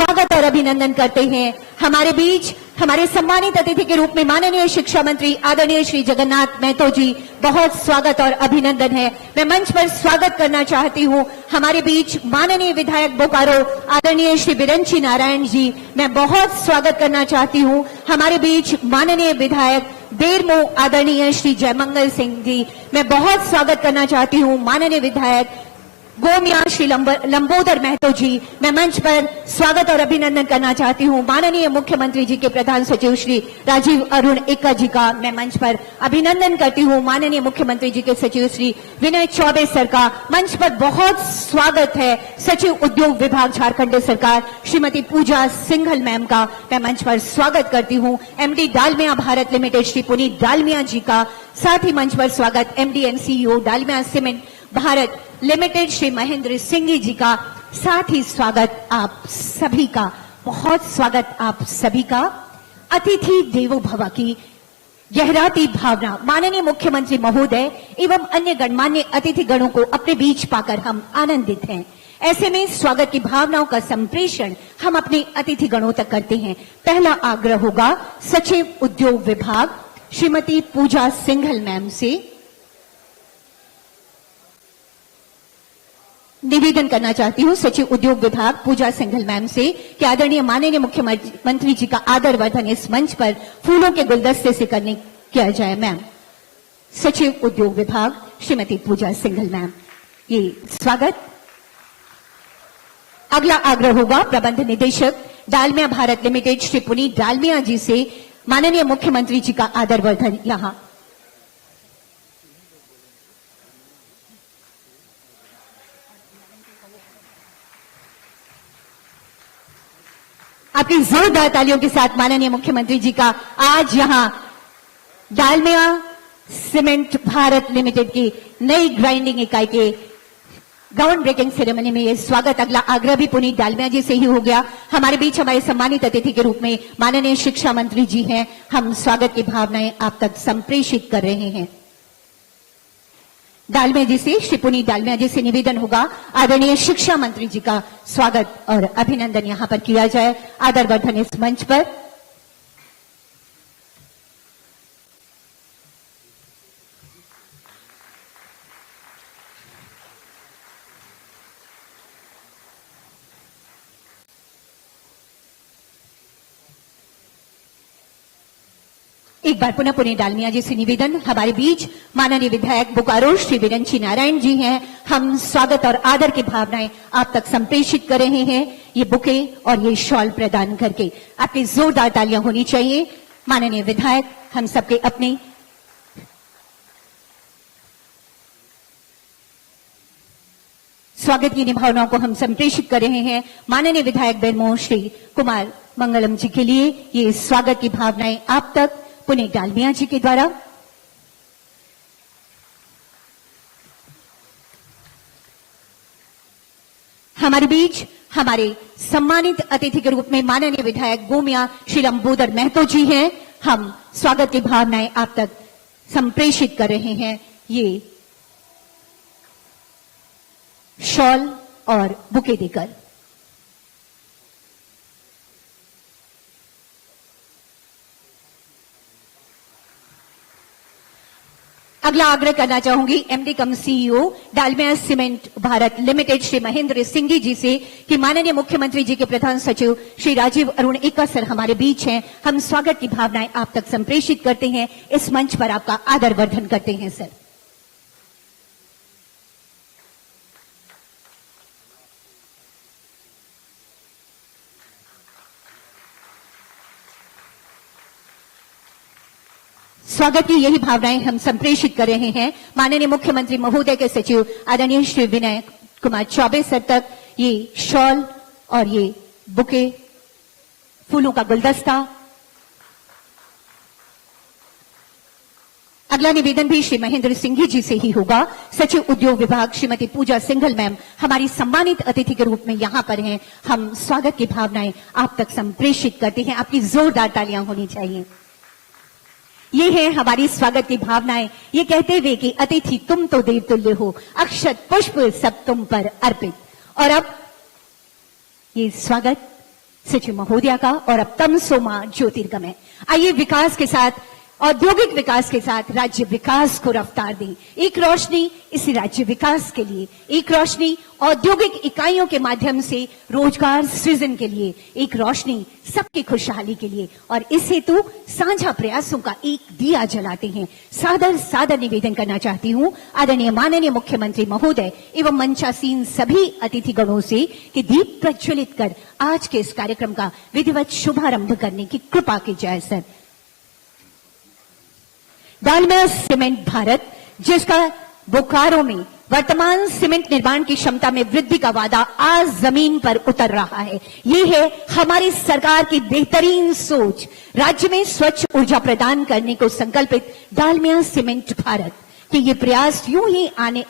स्वागत और अभिनंदन करते हैं। हमारे बीच हमारे सम्मानित अतिथि के रूप में माननीय शिक्षा मंत्री आदरणीय श्री जगन्नाथ महतो जी, बहुत स्वागत और अभिनंदन है। मैं मंच पर स्वागत करना चाहती हूं हमारे बीच माननीय विधायक बोकारो आदरणीय श्री बिरंची नारायण जी। मैं बहुत स्वागत करना चाहती हूं हमारे बीच माननीय विधायक बेरमो आदरणीय श्री जयमंगल सिंह जी। मैं बहुत स्वागत करना चाहती हूं माननीय विधायक गोमिया श्री लंबोदर महतो जी। मैं मंच पर स्वागत और अभिनंदन करना चाहती हूं माननीय मुख्यमंत्री जी के प्रधान सचिव श्री राजीव अरुण एक्का जी का। मैं मंच पर अभिनंदन करती हूं माननीय मुख्यमंत्री जी के सचिव श्री विनय चौबे सर का। मंच पर बहुत स्वागत है सचिव उद्योग विभाग झारखंड सरकार श्रीमती पूजा सिंघल मैम का। मैं मंच पर स्वागत करती हूं एमडी डालमिया भारत लिमिटेड श्री पुनीत डालमिया जी का। साथ ही मंच पर स्वागत MD and CEO Dalmia cement Bharat limited Shri Mahendra Singh ji का। साथ ही स्वागत आप सभी का, बहुत स्वागत आप सभी का। अतिथि देवो भव की गहराती भावना माननीय मुख्यमंत्री महोदय एवं अन्य गणमान्य अतिथि गणों को अपने बीच पाकर हम आनंदित हैं। ऐसे में स्वागत की भावनाओं का संप्रेषण हम अपने अतिथि गणों तक करते हैं। पहला आग्रह होगा सचिव उद्योग विभाग श्रीमती पूजा सिंघल मैम से। निवेदन करना चाहती हूं सचिव उद्योग विभाग पूजा सिंघल मैम से कि आदरणीय माननीय मुख्यमंत्री जी का आदर वर्धन इस मंच पर फूलों के गुलदस्ते से किया जाए। मैम सचिव उद्योग विभाग श्रीमती पूजा सिंघल मैम, ये स्वागत। अगला आग्रह होगा प्रबंध निदेशक डालमिया भारत लिमिटेड श्री पुनीत डालमिया जी से माननीय मुख्यमंत्री जी का आदर वर्धन यहां। आपकी जोरदार तालियों के साथ माननीय मुख्यमंत्री जी का आज यहां डालमिया सीमेंट भारत लिमिटेड की नई ग्राइंडिंग इकाई के ग्राउंड ब्रेकिंग सेरेमनी में ये स्वागत। अगला आग्रह भी पुनीत डालमिया जी से ही हो गया। हमारे बीच हमारे सम्मानित अतिथि के रूप में माननीय शिक्षा मंत्री जी हैं। हम स्वागत की भावनाएं आप तक संप्रेषित कर रहे हैं। डालमिया जी से, श्री पुनीत डालमिया जी से निवेदन होगा आदरणीय शिक्षा मंत्री जी का स्वागत और अभिनंदन यहां पर किया जाए। आदर वर्धन इस मंच पर। एक बार पुनः पुनीत डालमिया जी से निवेदन, हमारे बीच माननीय विधायक बोकारो श्री बिरंची नारायण जी हैं। हम स्वागत और आदर की भावनाएं आप तक संप्रेषित कर रहे हैं ये बुके और ये शॉल प्रदान करके। आपकी जोरदार तालियां होनी चाहिए माननीय विधायक, हम सबके अपने। स्वागत की भावनाओं को हम संप्रेषित कर रहे हैं माननीय विधायक बेरमो श्री कुमार मंगलम जी के लिए। ये स्वागत की भावनाएं आप तक पुनीत डालमिया जी के द्वारा। हमारे बीच हमारे सम्मानित अतिथि के रूप में माननीय विधायक गोमिया श्री लंबोदर महतो जी हैं। हम स्वागत की भावनाएं आप तक संप्रेषित कर रहे हैं ये शॉल और बुके देकर। अगला आग्रह करना चाहूंगी MD cum CEO Dalmia cement Bharat limited Shri Mahendra Singh ji से कि माननीय मुख्यमंत्री जी के प्रधान सचिव श्री राजीव अरुण एक्का सर हमारे बीच हैं। हम स्वागत की भावनाएं आप तक संप्रेषित करते हैं। इस मंच पर आपका आदर वर्धन करते हैं सर। स्वागत की यही भावनाएं हम संप्रेषित कर रहे हैं माननीय मुख्यमंत्री महोदय के सचिव आदरणीय श्री विनय कुमार चौबे सर तक। ये शॉल और ये बुके, फूलों का गुलदस्ता। अगला निवेदन भी श्री महेंद्र सिंह जी से ही होगा। सचिव उद्योग विभाग श्रीमती पूजा सिंघल मैम हमारी सम्मानित अतिथि के रूप में यहां पर हैं। हम स्वागत की भावनाएं आप तक संप्रेषित करते हैं। आपकी जोरदार तालियां होनी चाहिए। ये है हमारी स्वागत की भावनाएं, ये कहते हुए कि अतिथि तुम तो देवतुल्य हो, अक्षत पुष्प सब तुम पर अर्पित। और अब ये स्वागत सचिव महोदया का और अब तमसोमा ज्योतिर्गमय। आइए विकास के साथ, औद्योगिक विकास के साथ राज्य विकास को रफ्तार दें। एक रोशनी इसी राज्य विकास के लिए, एक रोशनी औद्योगिक इकाइयों के माध्यम से रोजगार सृजन के लिए, एक रोशनी सबकी खुशहाली के लिए, और इस हेतु साझा प्रयासों का एक दिया जलाते हैं। सादर सादर निवेदन करना चाहती हूं आदरणीय माननीय मुख्यमंत्री महोदय एवं मंचासीन सभी अतिथिगणों से कि दीप प्रज्वलित कर आज के इस कार्यक्रम का विधिवत शुभारंभ करने की कृपा की जाए। सर, डालमिया सीमेंट भारत, जिसका बोकारो में वर्तमान सीमेंट निर्माण की क्षमता में वृद्धि का वादा आज जमीन पर उतर रहा है। ये है हमारी सरकार की बेहतरीन सोच। राज्य में स्वच्छ ऊर्जा प्रदान करने को संकल्पित डालमिया सीमेंट भारत कि ये प्रयास यूं ही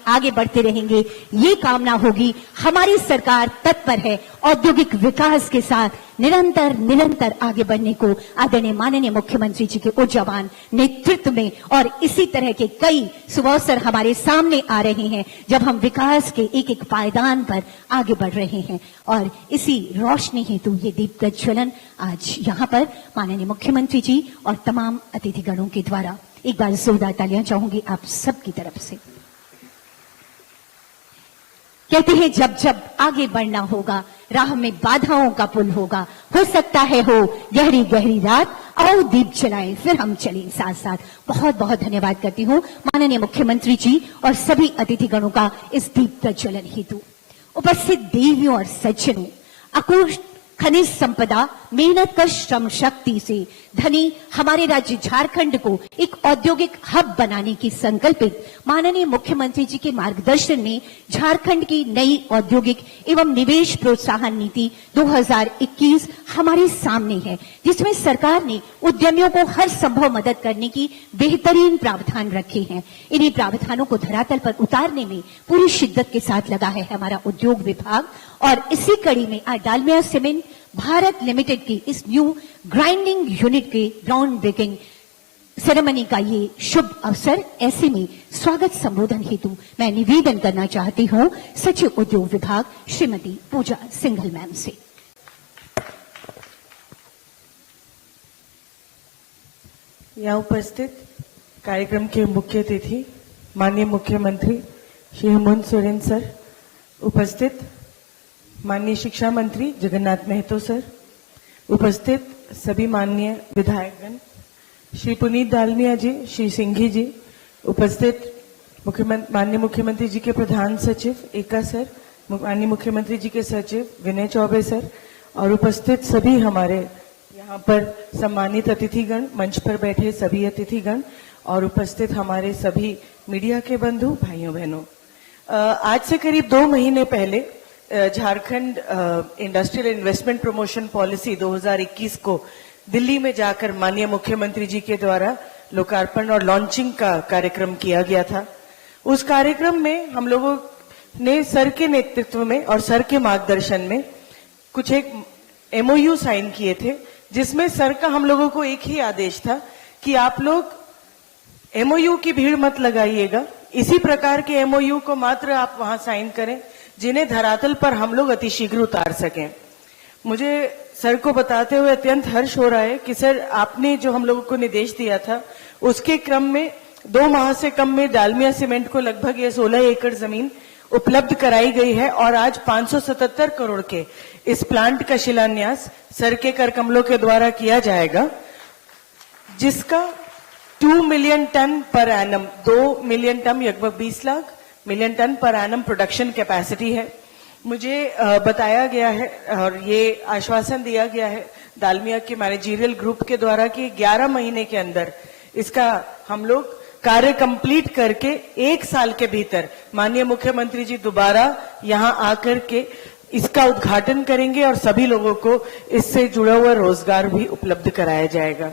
आगे बढ़ते रहेंगे, ये कामना होगी। हमारी सरकार तत्पर है औद्योगिक विकास के साथ निरंतर आगे बढ़ने को आदरणीय माननीय मुख्यमंत्री जी के ऊर्जावान नेतृत्व में, और इसी तरह के कई सुअवसर हमारे सामने आ रहे हैं जब हम विकास के एक एक पायदान पर आगे बढ़ रहे हैं। और इसी रोशनी हेतु ये दीप प्रज्वलन आज यहाँ पर माननीय मुख्यमंत्री जी और तमाम अतिथिगणों के द्वारा, एक बार जोरदार तालियां चाहूंगी आप सबकी तरफ से। कहते हैं जब जब आगे बढ़ना होगा राह में बाधाओं का पुल होगा, हो सकता है हो गहरी गहरी रात, आओ दीप जलाएं फिर हम चलें साथ साथ। बहुत बहुत धन्यवाद करती हूं माननीय मुख्यमंत्री जी और सभी अतिथिगणों का इस दीप प्रज्वलन हेतु। उपस्थित देवियों और सज्जनों, अकुश खनिज संपदा, मेहनत कर श्रम शक्ति से धनी हमारे राज्य झारखंड को एक औद्योगिक हब बनाने की संकल्पित माननीय मुख्यमंत्री जी के मार्गदर्शन में झारखंड की नई औद्योगिक एवं निवेश प्रोत्साहन नीति 2021 हमारे सामने है, जिसमें सरकार ने उद्यमियों को हर संभव मदद करने की बेहतरीन प्रावधान रखे हैं। इन्हीं प्रावधानों को धरातल पर उतारने में पूरी शिद्दत के साथ लगा है हमारा उद्योग विभाग, और इसी कड़ी में आज डालमिया सीमेंट भारत लिमिटेड की इस न्यू ग्राइंडिंग यूनिट के ग्राउंड ब्रेकिंग सेरेमनी का ये शुभ अवसर। ऐसे में स्वागत संबोधन हेतु मैं निवेदन करना चाहती हूं सचिव उद्योग विभाग श्रीमती पूजा सिंघल मैम से। यहाँ उपस्थित कार्यक्रम के मुख्य अतिथि माननीय मुख्यमंत्री श्री हेमंत सोरेन सर, उपस्थित माननीय शिक्षा मंत्री जगन्नाथ महतो सर, उपस्थित सभी माननीय विधायकगण, श्री पुनीत डालमिया जी, श्री सिंघी जी, उपस्थित माननीय मुख्यमंत्री जी के प्रधान सचिव एका सर, माननीय मुख्यमंत्री जी के सचिव विनय चौबे सर, और उपस्थित सभी हमारे यहाँ पर सम्मानित अतिथिगण, मंच पर बैठे सभी अतिथिगण, और उपस्थित हमारे सभी मीडिया के बंधु भाइयों बहनों। आज से करीब 2 महीने पहले Jharkhand industrial investment promotion policy 2021 को दिल्ली में जाकर माननीय मुख्यमंत्री जी के द्वारा लोकार्पण और लॉन्चिंग का कार्यक्रम किया गया था। उस कार्यक्रम में हम लोगों ने सर के नेतृत्व में और सर के मार्गदर्शन में कुछ एक MOU साइन किए थे, जिसमें सर का हम लोगों को एक ही आदेश था कि आप लोग MOU की भीड़ मत लगाइएगा, इसी प्रकार के MOU को मात्र आप वहां साइन करें जिन्हें धरातल पर हम लोग अतिशीघ्र उतार सकें। मुझे सर को बताते हुए अत्यंत हर्ष हो रहा है कि सर आपने जो हम लोगों को निर्देश दिया था उसके क्रम में 2 माह से कम में डालमिया सीमेंट को लगभग ये 16 एकड़ जमीन उपलब्ध कराई गई है, और आज 577 करोड़ के इस प्लांट का शिलान्यास सर के कर कमलों के द्वारा किया जाएगा, जिसका 2 million ton per annum, 2 million ton लगभग 20 lakh million ton per annum production capacity है। मुझे बताया गया है और ये आश्वासन दिया गया है डालमिया के मैनेजरियल ग्रुप के द्वारा कि 11 महीने के अंदर इसका हम लोग कार्य कंप्लीट करके 1 साल के भीतर माननीय मुख्यमंत्री जी दोबारा यहां आकर के इसका उद्घाटन करेंगे और सभी लोगों को इससे जुड़ा हुआ रोजगार भी उपलब्ध कराया जाएगा।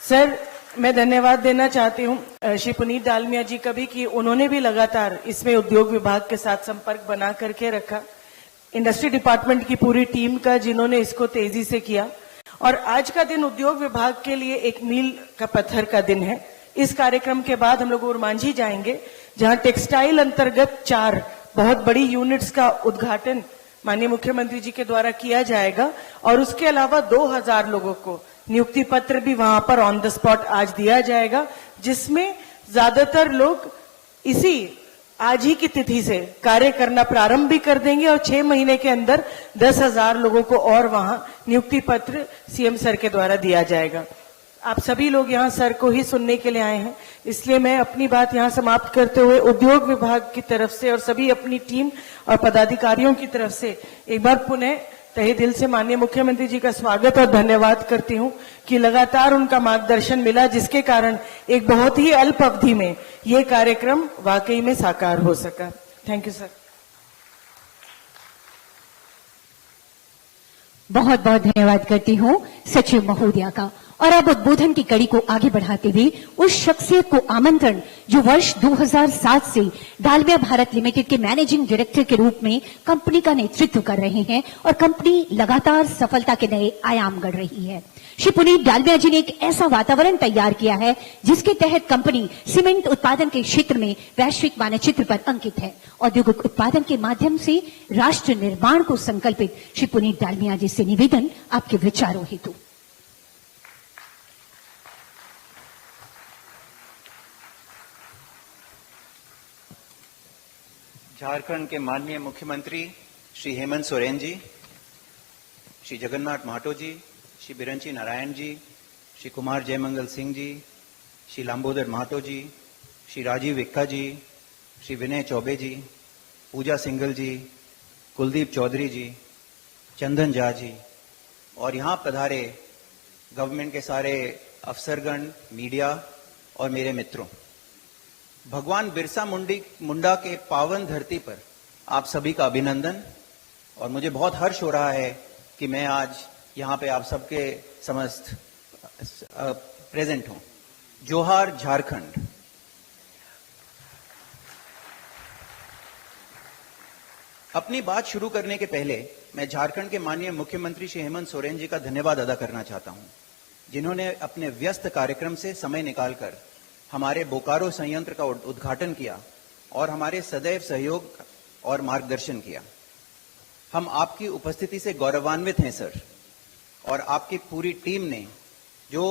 सर, मैं धन्यवाद देना चाहती हूं श्री पुनीत डालमिया जी का भी कि उन्होंने भी लगातार इसमें उद्योग विभाग के साथ संपर्क बना करके रखा, इंडस्ट्री डिपार्टमेंट की पूरी टीम का जिन्होंने इसको तेजी से किया, और आज का दिन उद्योग विभाग के लिए एक मील का पत्थर का दिन है। इस कार्यक्रम के बाद हम लोग उरमांझी जाएंगे, जहां टेक्सटाइल अंतर्गत 4 बहुत बड़ी यूनिट्स का उद्घाटन माननीय मुख्यमंत्री जी के द्वारा किया जाएगा और उसके अलावा 2000 लोगों को नियुक्ति पत्र भी वहां पर ऑन द स्पॉट आज दिया जाएगा, जिसमें ज्यादातर लोग इसी आज ही की तिथि से कार्य करना प्रारंभ भी कर देंगे और 6 महीने के अंदर 10,000 लोगों को और वहां नियुक्ति पत्र सीएम सर के द्वारा दिया जाएगा। आप सभी लोग यहाँ सर को ही सुनने के लिए आए हैं, इसलिए मैं अपनी बात यहाँ समाप्त करते हुए उद्योग विभाग की तरफ से और सभी अपनी टीम और पदाधिकारियों की तरफ से एक बार पुनः तहे दिल से माननीय मुख्यमंत्री जी का स्वागत और धन्यवाद करती हूँ कि लगातार उनका मार्गदर्शन मिला, जिसके कारण एक बहुत ही अल्प अवधि में ये कार्यक्रम वाकई में साकार हो सका। Thank you sir. बहुत बहुत धन्यवाद करती हूँ सचिव महोदया का। और अब उद्बोधन की कड़ी को आगे बढ़ाते हुए उस शख्सियत को आमंत्रण जो वर्ष 2007 से डालमिया भारत लिमिटेड के मैनेजिंग डायरेक्टर के रूप में कंपनी का नेतृत्व कर रहे हैं और कंपनी लगातार सफलता के नए आयाम गढ़ रही है। श्री पुनीत डालमिया जी ने एक ऐसा वातावरण तैयार किया है जिसके तहत कंपनी सीमेंट उत्पादन के क्षेत्र में वैश्विक मानचित्र पर अंकित है। औद्योगिक उत्पादन के माध्यम से राष्ट्र निर्माण को संकल्पित श्री पुनीत डालमिया जी से निवेदन आपके विचारों हेतु। झारखंड के माननीय मुख्यमंत्री श्री हेमंत सोरेन जी, श्री जगन्नाथ महतो जी, श्री बिरंची नारायण जी, श्री कुमार जयमंगल सिंह जी, श्री लांबोदर महतो जी, श्री राजीव इक्का जी, श्री विनय चौबे जी, पूजा सिंघल जी, कुलदीप चौधरी जी, चंदन झा जी और यहाँ पधारे गवर्नमेंट के सारे अफसरगण, मीडिया और मेरे मित्रों, भगवान बिरसा मुंडा के पावन धरती पर आप सभी का अभिनंदन। और मुझे बहुत हर्ष हो रहा है कि मैं आज यहाँ पे आप सबके समस्त प्रेजेंट हूं। जोहार झारखंड। अपनी बात शुरू करने के पहले मैं झारखंड के माननीय मुख्यमंत्री श्री हेमंत सोरेन जी का धन्यवाद अदा करना चाहता हूं, जिन्होंने अपने व्यस्त कार्यक्रम से समय निकालकर हमारे बोकारो संयंत्र का उद्घाटन किया और हमारे सदैव सहयोग और मार्गदर्शन किया। हम आपकी उपस्थिति से गौरवान्वित हैं सर, और आपकी पूरी टीम ने जो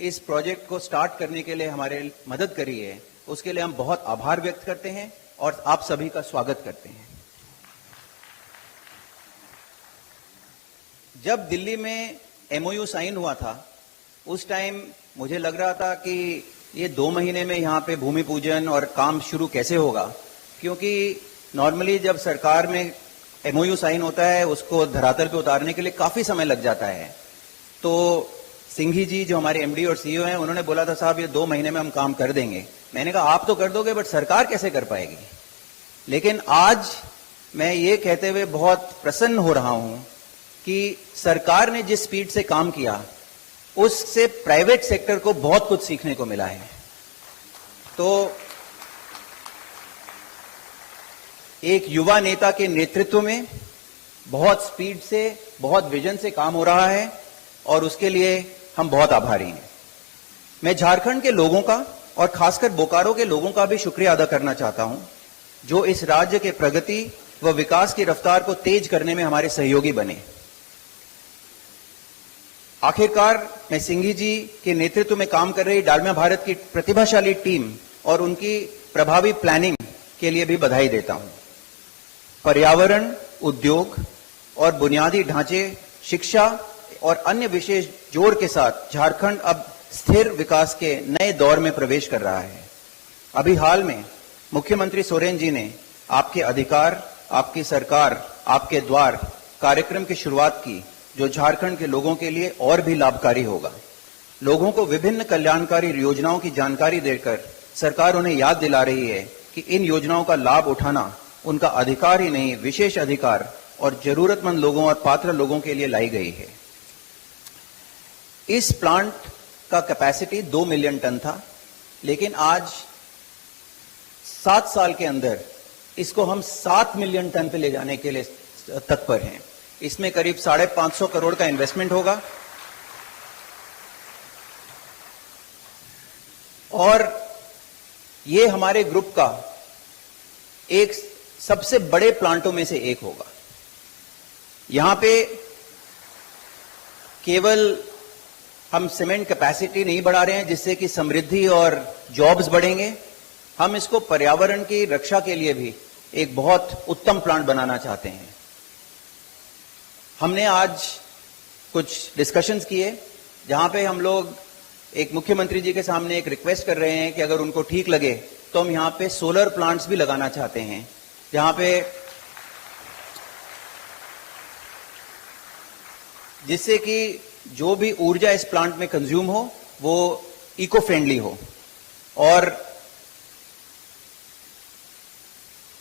इस प्रोजेक्ट को स्टार्ट करने के लिए हमारे मदद करी है उसके लिए हम बहुत आभार व्यक्त करते हैं और आप सभी का स्वागत करते हैं। जब दिल्ली में एमओयू साइन हुआ था उस टाइम मुझे लग रहा था कि ये 2 महीने में यहाँ पे भूमि पूजन और काम शुरू कैसे होगा, क्योंकि नॉर्मली जब सरकार में एमओयू साइन होता है उसको धरातल पे उतारने के लिए काफी समय लग जाता है। तो सिंघी जी जो हमारे एमडी और सीईओ हैं उन्होंने बोला था साहब ये 2 महीने में हम काम कर देंगे। मैंने कहा आप तो कर दोगे बट सरकार कैसे कर पाएगी। लेकिन आज मैं ये कहते हुए बहुत प्रसन्न हो रहा हूं कि सरकार ने जिस स्पीड से काम किया उससे प्राइवेट सेक्टर को बहुत कुछ सीखने को मिला है। तो एक युवा नेता के नेतृत्व में बहुत स्पीड से, बहुत विजन से काम हो रहा है और उसके लिए हम बहुत आभारी हैं। मैं झारखंड के लोगों का और खासकर बोकारो के लोगों का भी शुक्रिया अदा करना चाहता हूं, जो इस राज्य के प्रगति व विकास की रफ्तार को तेज करने में हमारे सहयोगी बने। आखिरकार मैं सिंघी जी के नेतृत्व में काम कर रही डालमिया भारत की प्रतिभाशाली टीम और उनकी प्रभावी प्लानिंग के लिए भी बधाई देता हूं। पर्यावरण, उद्योग और बुनियादी ढांचे, शिक्षा और अन्य विशेष जोर के साथ झारखंड अब स्थिर विकास के नए दौर में प्रवेश कर रहा है। अभी हाल में मुख्यमंत्री सोरेन जी ने आपके अधिकार, आपकी सरकार, आपके द्वार कार्यक्रम की शुरुआत की, जो झारखंड के लोगों के लिए और भी लाभकारी होगा। लोगों को विभिन्न कल्याणकारी योजनाओं की जानकारी देकर सरकार उन्हें याद दिला रही है कि इन योजनाओं का लाभ उठाना उनका अधिकार ही नहीं, विशेष अधिकार और जरूरतमंद लोगों और पात्र लोगों के लिए लाई गई है। इस प्लांट का कैपेसिटी 2 मिलियन टन था, लेकिन आज 7 साल के अंदर इसको हम 7 मिलियन टन पे ले जाने के लिए तत्पर हैं। इसमें करीब 550 करोड़ का इन्वेस्टमेंट होगा और ये हमारे ग्रुप का एक सबसे बड़े प्लांटों में से एक होगा। यहां पे केवल हम सीमेंट कैपेसिटी नहीं बढ़ा रहे हैं जिससे कि समृद्धि और जॉब्स बढ़ेंगे, हम इसको पर्यावरण की रक्षा के लिए भी एक बहुत उत्तम प्लांट बनाना चाहते हैं। हमने आज कुछ डिस्कशंस किए जहां पे हम लोग एक मुख्यमंत्री जी के सामने एक रिक्वेस्ट कर रहे हैं कि अगर उनको ठीक लगे तो हम यहां पे सोलर प्लांट्स भी लगाना चाहते हैं, जहां पे जिससे कि जो भी ऊर्जा इस प्लांट में कंज्यूम हो वो इको फ्रेंडली हो और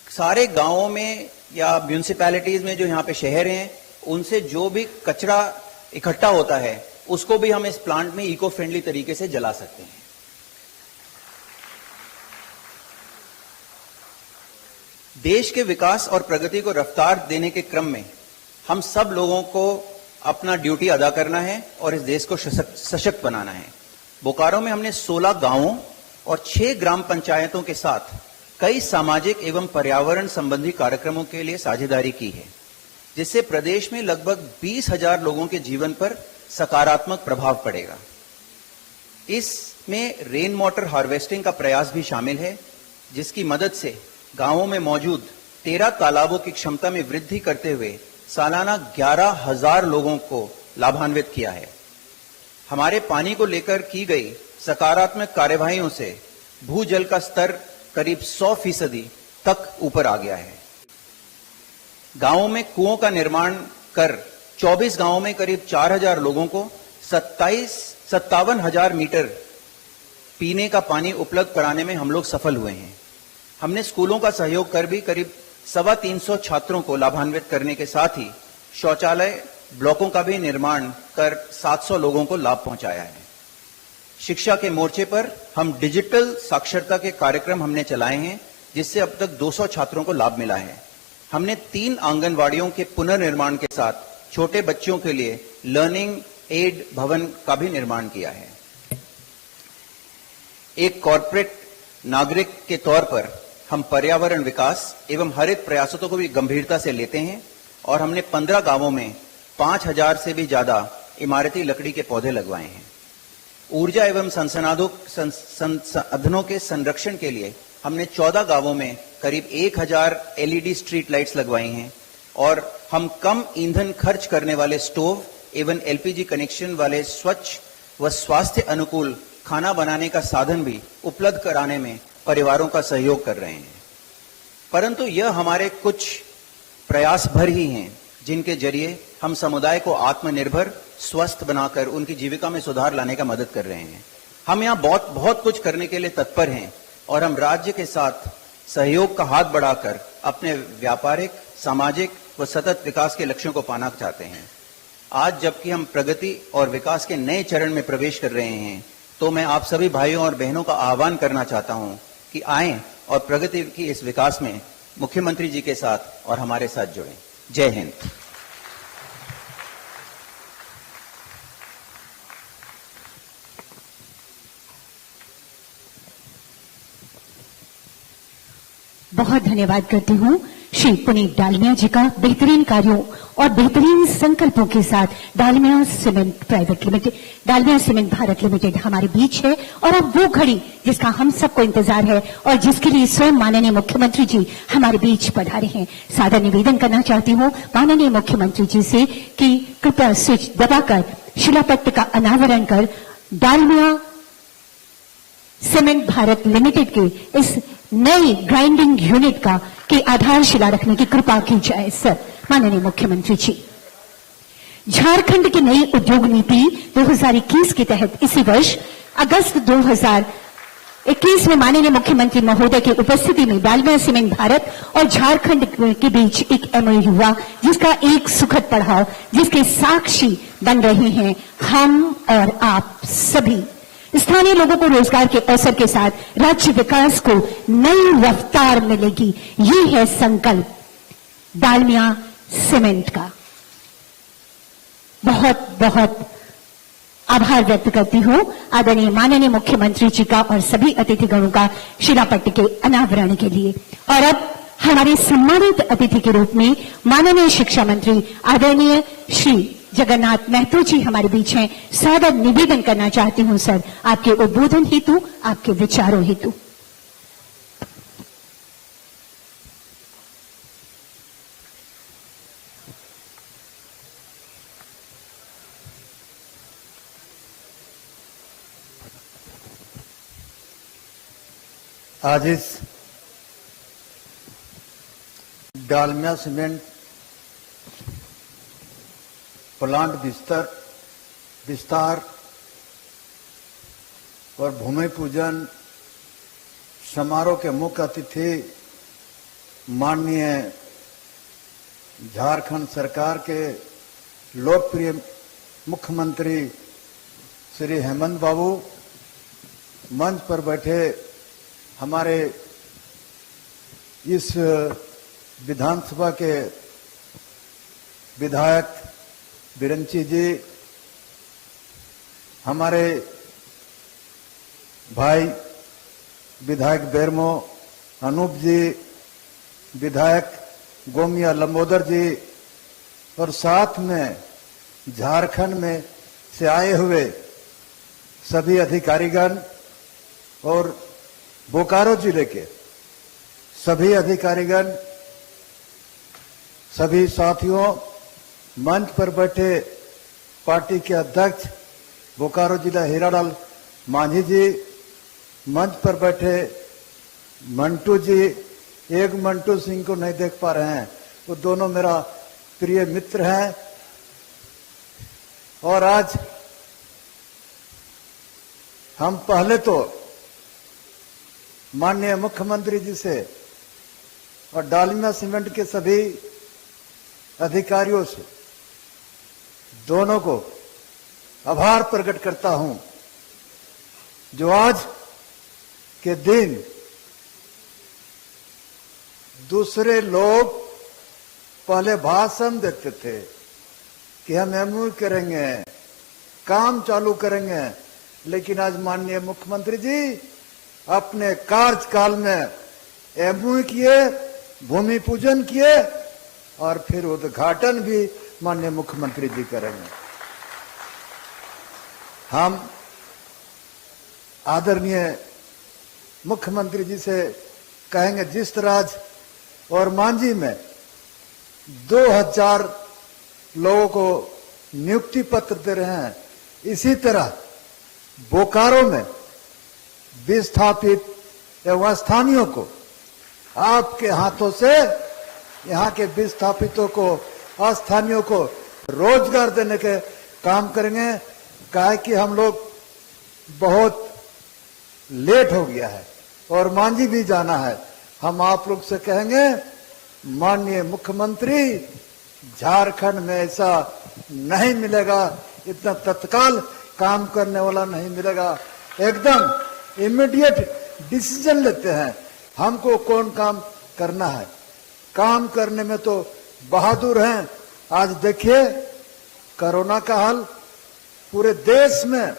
सारे गांवों में या म्यूनिसिपैलिटीज में जो यहां पे शहर हैं उनसे जो भी कचरा इकट्ठा होता है उसको भी हम इस प्लांट में इको फ्रेंडली तरीके से जला सकते हैं। देश के विकास और प्रगति को रफ्तार देने के क्रम में हम सब लोगों को अपना ड्यूटी अदा करना है और इस देश को सशक्त बनाना है। बोकारो में हमने 16 गांवों और 6 ग्राम पंचायतों के साथ कई सामाजिक एवं पर्यावरण संबंधी कार्यक्रमों के लिए साझेदारी की है, जिससे प्रदेश में लगभग 20,000 लोगों के जीवन पर सकारात्मक प्रभाव पड़ेगा। इसमें रेन वाटर हार्वेस्टिंग का प्रयास भी शामिल है, जिसकी मदद से गांवों में मौजूद 13 तालाबों की क्षमता में वृद्धि करते हुए सालाना 11,000 लोगों को लाभान्वित किया है। हमारे पानी को लेकर की गई सकारात्मक कार्यवाहियों से भूजल का स्तर करीब 100% तक ऊपर आ गया है। गांवों में कुओं का निर्माण कर 24 गांवों में करीब 4,000 लोगों को 57,000 मीटर पीने का पानी उपलब्ध कराने में हम लोग सफल हुए हैं। हमने स्कूलों का सहयोग कर भी करीब 325 छात्रों को लाभान्वित करने के साथ ही शौचालय ब्लॉकों का भी निर्माण कर 700 लोगों को लाभ पहुंचाया है। शिक्षा के मोर्चे पर हम डिजिटल साक्षरता के कार्यक्रम हमने चलाए हैं, जिससे अब तक 200 छात्रों को लाभ मिला है। हमने 3 आंगनवाड़ियों के पुनर्निर्माण के साथ छोटे बच्चों के लिए लर्निंग एड भवन का भी निर्माण किया है। एक कॉर्पोरेट नागरिक के तौर पर हम पर्यावरण विकास एवं हरित प्रयासों को भी गंभीरता से लेते हैं और हमने 15 गांवों में 5,000 से भी ज्यादा इमारती लकड़ी के पौधे लगवाए हैं। ऊर्जा एवं संसाधनों के संरक्षण के लिए हमने 14 गांवों में करीब 1,000 LED स्ट्रीट लाइट्स लगवाई हैं और हम कम ईंधन खर्च करने वाले स्टोव एवं LPG कनेक्शन वाले स्वच्छ व स्वास्थ्य अनुकूल खाना बनाने का साधन भी उपलब्ध कराने में परिवारों का सहयोग कर रहे हैं। परंतु यह हमारे कुछ प्रयास भर ही हैं, जिनके जरिए हम समुदाय को आत्मनिर्भर स्वस्थ बनाकर उनकी जीविका में सुधार लाने का मदद कर रहे हैं। हम यहाँ बहुत कुछ करने के लिए तत्पर हैं और हम राज्य के साथ सहयोग का हाथ बढ़ाकर अपने व्यापारिक, सामाजिक व सतत विकास के लक्ष्यों को पाना चाहते हैं। आज जबकि हम प्रगति और विकास के नए चरण में प्रवेश कर रहे हैं, तो मैं आप सभी भाइयों और बहनों का आह्वान करना चाहता हूं कि आएं और प्रगति की इस विकास में मुख्यमंत्री जी के साथ और हमारे साथ जुड़ें। जय हिंद। बहुत धन्यवाद करती हूँ श्री पुनीत डालमिया जी का बेहतरीन कार्यों और बेहतरीन संकल्पों के साथ Dalmia cement private limited, Dalmia cement Bharat limited हमारे बीच है और अब वो घड़ी जिसका हम सबको इंतजार है और जिसके लिए स्वयं माननीय मुख्यमंत्री जी हमारे बीच पधारे हैं। सादर निवेदन करना चाहती हूँ माननीय मुख्यमंत्री जी से कि कृपया स्विच दबाकर शिलापट्ट का अनावरण कर डालमिया सीमेंट भारत लिमिटेड के इस नई ग्राइंडिंग यूनिट का की आधारशिला रखने की कृपा की जाए। सर, माननीय मुख्यमंत्री जी, झारखंड की नई उद्योग नीति 2021 के तहत इसी वर्ष अगस्त 2021 में माननीय मुख्यमंत्री महोदय की उपस्थिति में डालमिया सीमेंट भारत और झारखंड के बीच एक MOU हुआ, जिसका एक सुखद पड़ाव जिसके साक्षी बन रहे हैं हम और आप सभी। स्थानीय लोगों को रोजगार के अवसर के साथ राज्य विकास को नई रफ्तार मिलेगी, ये है संकल्प डालमिया सीमेंट का। बहुत बहुत आभार व्यक्त करती हूं आदरणीय माननीय मुख्यमंत्री जी का और सभी अतिथिगणों का शिलापट्ट के अनावरण के लिए। और अब हमारे सम्मानित अतिथि के रूप में माननीय शिक्षा मंत्री आदरणीय श्री जगन्नाथ महतो जी हमारे बीच हैं। सादर निवेदन करना चाहती हूं सर, आपके उद्बोधन हेतु, आपके विचारों हेतु। आज इस डालमिया सीमेंट प्लांट विस्तार और भूमि पूजन समारोह के मुख्य अतिथि माननीय झारखंड सरकार के लोकप्रिय मुख्यमंत्री श्री हेमंत बाबू, मंच पर बैठे हमारे इस विधानसभा के विधायक बिरंची जी, हमारे भाई विधायक बेरमो अनूप जी, विधायक गोमिया लंबोदर जी, और साथ में झारखंड में से आए हुए सभी अधिकारीगण और बोकारो जिले के सभी अधिकारीगण, सभी साथियों, मंच पर बैठे पार्टी के अध्यक्ष बोकारो जिला हीरालाल मांझी जी, मंच पर बैठे मंटू जी, एक मंटू सिंह को नहीं देख पा रहे हैं, वो दोनों मेरा प्रिय मित्र हैं। और आज हम पहले तो माननीय मुख्यमंत्री जी से और डालमिया सीमेंट के सभी अधिकारियों से दोनों को आभार प्रकट करता हूं, जो आज के दिन दूसरे लोग पहले भाषण देते थे कि हम एमओयू करेंगे, काम चालू करेंगे, लेकिन आज माननीय मुख्यमंत्री जी अपने कार्यकाल में एमओयू किए, भूमि पूजन किए और फिर उद्घाटन भी माननीय मुख्यमंत्री जी करेंगे। हम आदरणीय मुख्यमंत्री जी से कहेंगे, जिस तरह आज और मांझी में 2000 लोगों को नियुक्ति पत्र दे रहे हैं, इसी तरह बोकारो में विस्थापित एवं स्थानीयों को आपके हाथों से, यहाँ के विस्थापितों को, अस्थानियों को रोजगार देने के काम करेंगे। काहे कि हम लोग बहुत लेट हो गया है और मांझी भी जाना है। हम आप लोग से कहेंगे, माननीय मुख्यमंत्री, झारखंड में ऐसा नहीं मिलेगा, इतना तत्काल काम करने वाला नहीं मिलेगा। एकदम इमीडिएट डिसीजन लेते हैं, हमको कौन काम करना है। काम करने में तो बहादुर हैं। आज देखिए कोरोना का हाल, पूरे देश में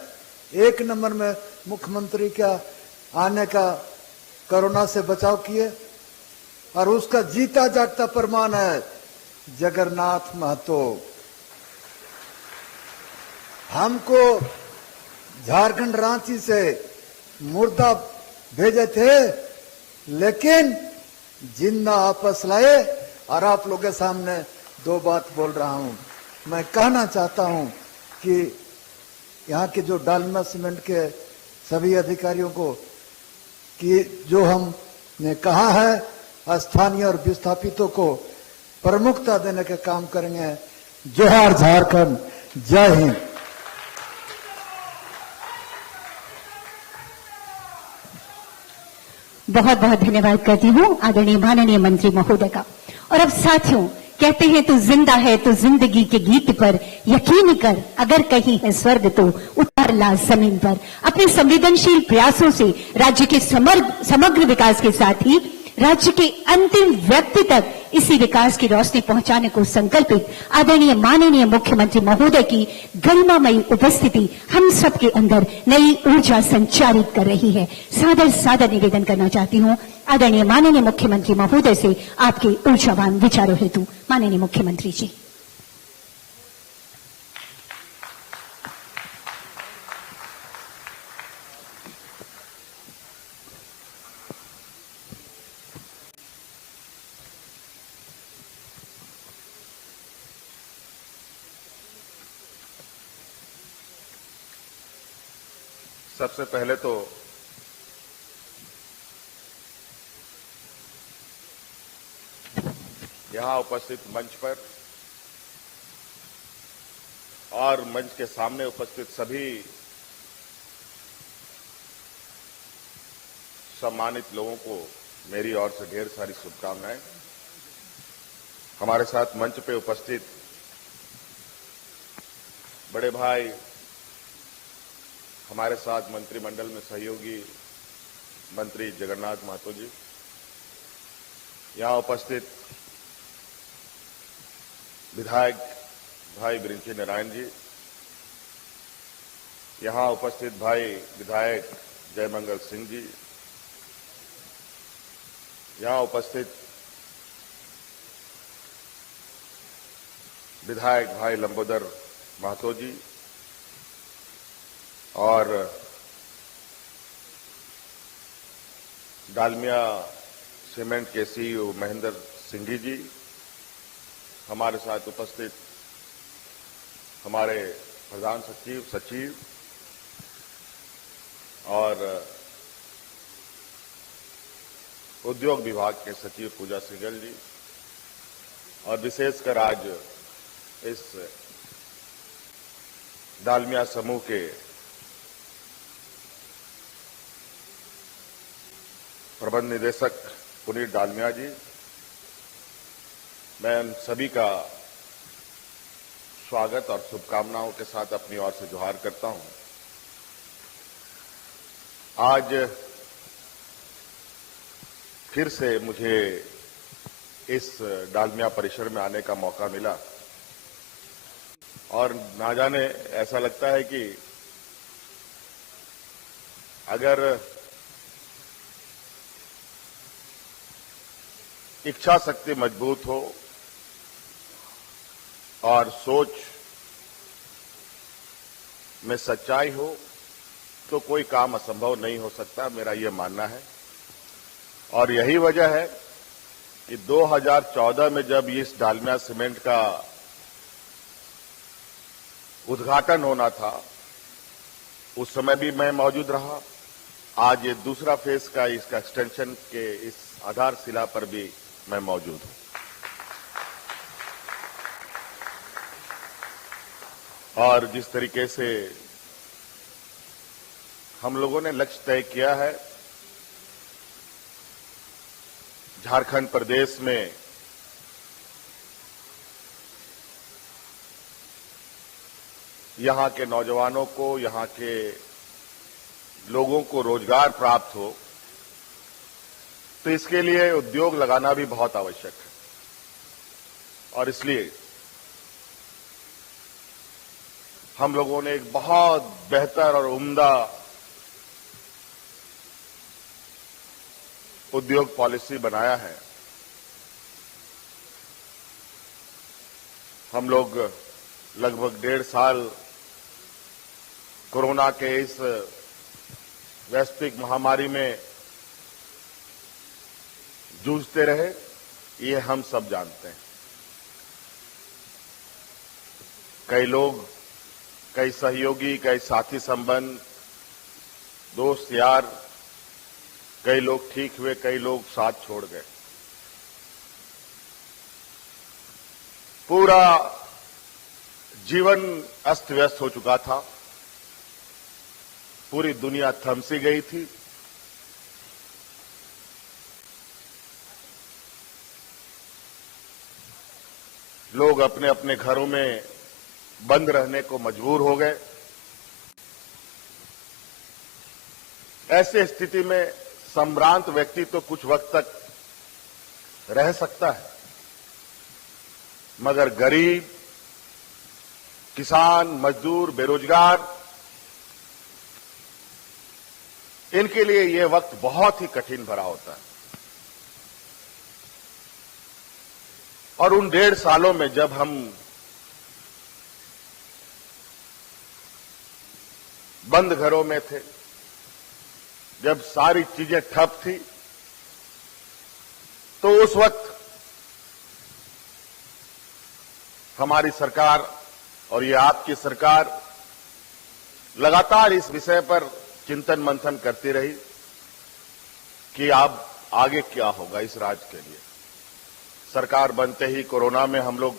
1 नंबर में मुख्यमंत्री का आने का, कोरोना से बचाव किए, और उसका जीता जागता प्रमाण है जगन्नाथ महतो। हमको झारखंड रांची से मुर्दा भेजे थे, लेकिन जिंदा वापस लाए। और आप लोगों के सामने 2 बात बोल रहा हूं। मैं कहना चाहता हूं कि यहाँ के जो डालमिया सीमेंट के सभी अधिकारियों को कि जो हमने कहा है, स्थानीय और विस्थापितों को प्रमुखता देने का काम करेंगे। जोहार झारखंड, जय हिंद। बहुत बहुत धन्यवाद करती हूँ आदरणीय माननीय मंत्री महोदय का। और अब साथियों, कहते हैं तू जिंदा है तो जिंदगी के गीत पर यकीन कर, अगर कहीं है स्वर्ग तो उतार ला जमीन पर। अपने संवेदनशील प्रयासों से राज्य के समग्र विकास के साथ ही राज्य के अंतिम व्यक्ति तक इसी विकास की रोशनी पहुंचाने को संकल्पित आदरणीय माननीय मुख्यमंत्री महोदय की गरिमामयी उपस्थिति हम सबके अंदर नई ऊर्जा संचारित कर रही है। सादर सादर निवेदन करना चाहती हूं आदरणीय माननीय मुख्यमंत्री महोदय से आपके ऊर्जावान विचारों हेतु। माननीय मुख्यमंत्री जी। सबसे पहले तो यहां उपस्थित मंच पर और मंच के सामने उपस्थित सभी सम्मानित लोगों को मेरी ओर से ढेर सारी शुभकामनाएं। हमारे साथ मंच पे उपस्थित बड़े भाई, हमारे साथ मंत्रिमंडल में सहयोगी मंत्री जगन्नाथ महतो जी, यहां उपस्थित विधायक भाई बिरिंची नारायण जी, यहां उपस्थित भाई विधायक जयमंगल सिंह जी, यहां उपस्थित विधायक भाई लंबोदर महतो जी और डालमिया सीमेंट के सीईओ महेंद्र सिंघी जी, हमारे साथ उपस्थित हमारे प्रधान सचिव और उद्योग विभाग के सचिव पूजा सिंघल जी, और विशेषकर आज इस डालमिया समूह के प्रबंध निदेशक पुनीत डालमिया जी, मैं उन सभी का स्वागत और शुभकामनाओं के साथ अपनी ओर से जोहार करता हूं। आज फिर से मुझे इस डालमिया परिसर में आने का मौका मिला और ना जाने ऐसा लगता है कि अगर इच्छा शक्ति मजबूत हो और सोच में सच्चाई हो तो कोई काम असंभव नहीं हो सकता, मेरा ये मानना है। और यही वजह है कि 2014 में जब इस डालमिया सीमेंट का उद्घाटन होना था उस समय भी मैं मौजूद रहा। आज ये दूसरा फेज का इसका एक्सटेंशन के इस आधारशिला पर भी मैं मौजूद हूं। और जिस तरीके से हम लोगों ने लक्ष्य तय किया है, झारखंड प्रदेश में यहां के नौजवानों को, यहां के लोगों को रोजगार प्राप्त हो, तो इसके लिए उद्योग लगाना भी बहुत आवश्यक है। और इसलिए हम लोगों ने एक बहुत बेहतर और उम्दा उद्योग पॉलिसी बनाया है। हम लोग लगभग 1.5 साल कोरोना के इस वैश्विक महामारी में जूझते रहे, ये हम सब जानते हैं। कई लोग, कई सहयोगी, कई साथी संबंध, दोस्त यार, कई लोग ठीक हुए, कई लोग साथ छोड़ गए। पूरा जीवन अस्त व्यस्त हो चुका था, पूरी दुनिया थम सी गई थी। लोग अपने अपने घरों में बंद रहने को मजबूर हो गए। ऐसे स्थिति में संभ्रांत व्यक्ति तो कुछ वक्त तक रह सकता है, मगर गरीब, किसान, मजदूर, बेरोजगार, इनके लिए यह वक्त बहुत ही कठिन भरा होता है। और उन 1.5 सालों में जब हम बंद घरों में थे, जब सारी चीजें ठप थी, तो उस वक्त हमारी सरकार और ये आपकी सरकार लगातार इस विषय पर चिंतन मंथन करती रही कि अब आगे क्या होगा इस राज्य के लिए। सरकार बनते ही कोरोना में हम लोग